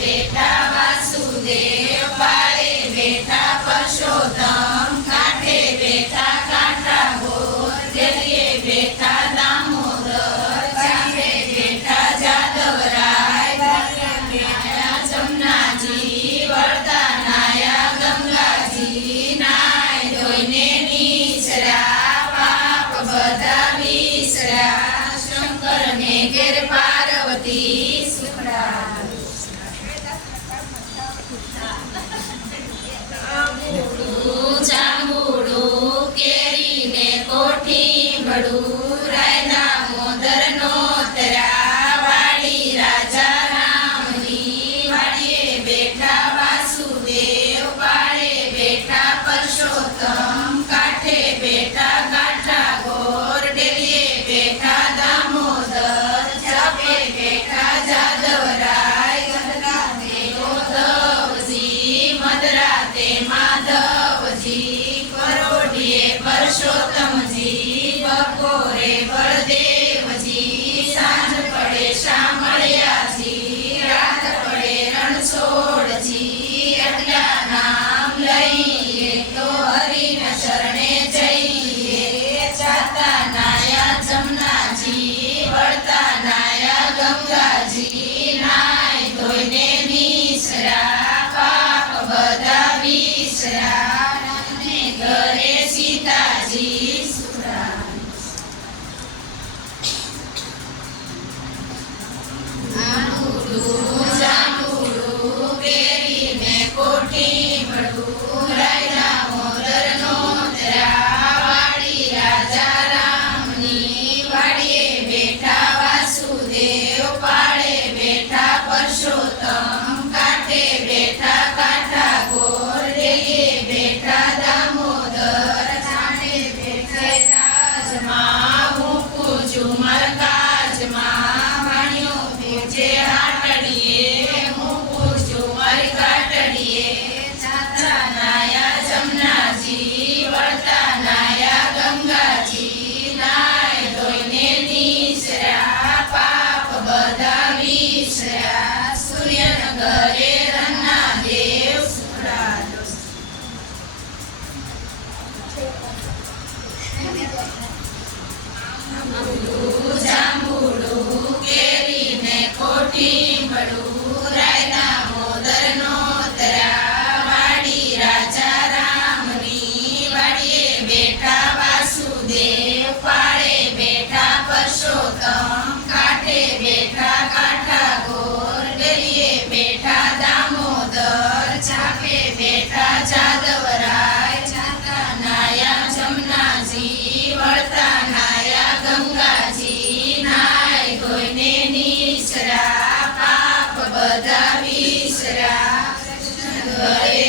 બેઠા વાસુદેવ, પાળે બેઠા પરસોત્તમ, કાંઠે બેઠા કાંઠાગોર, ગેલીએ બેઠા દામોદર, ચાંપે બેઠા જાદવરાય, બેઠા જમનાજી, વળતા નાયા ગંગાજી, નાય ધોઈને નીસરા, પાપ બધા વિસરા, શંકરને ઘેર પાર્વતી સુખડા. જાંબુડું કેરીને કોઠીમડું, રાયના મોદર નોતરા, વાડી રાજા રામની, વાડીએ બેઠા વાસુદેવ, પાળે બેઠા પરસોત્તમ, કાંઠે બેઠા કાંઠાગોર, ડેલીએ બેઠા દામોદર, ચાપે બેઠા જાદવરાય, ગંગાને ગોધવજી, મદરાતે માધવજી, કરોડીએ પરસોત્તમજી, બપોરે બળદેવજી, સાંજ પડે શામળિયાજી, રાત પડે રણછોડજી, આટલા નામ લઈએ તો હરિના શરણે જઈએ, જાતા નાયા જમનાજી, વળતા નાયા ગંગાજી, નાય ધોઈને નીસરા, પાપ બધા વિસરા, ને ઘરે સીતાજી સુરા. જાંબુડું કેરીને કોઠીમડું, રાયના મોદર નોતરા, વાડી રાજા રામની, વાડીએ બેઠા વાસુદેવ, પાળે બેઠા પરસોત્તમ, કાંઠે બેઠા કાંઠાગોર, ડેલીએ બેઠા દામોદર, ચાંદે બેઠે તાજમાં, હું પૂજું મરકાજમાં, વાણિયો પૂજે હાટડીએ, હું પૂજું મારી કાટડીએ, જાતા નાયા જમનાજી, વળતા નાયા ગંગાજી, નાય ધોઈને નીસરા, પાપ બધા વિસરા, સૂર્યનગરે રન્ના દેવ સુખડા. જાંબુડું કેરીને કોઠીમડું, રાયના મોદર નોતરા, વાડી રાજા રામની, વાડીએ બેઠા વાસુદેવ, પાળે બેઠા પરસોત્તમ, કાંઠે બેઠા કાંઠાગોર, ડેલીએ બેઠા દામોદર, ચાપે બેઠા જાદવરાય, જાતા નાયા જમનાજી, વળતા નાયા ગંગાજી, નાય ધોઈને નીસરા, પાપ બધા વિસરા, ઘરે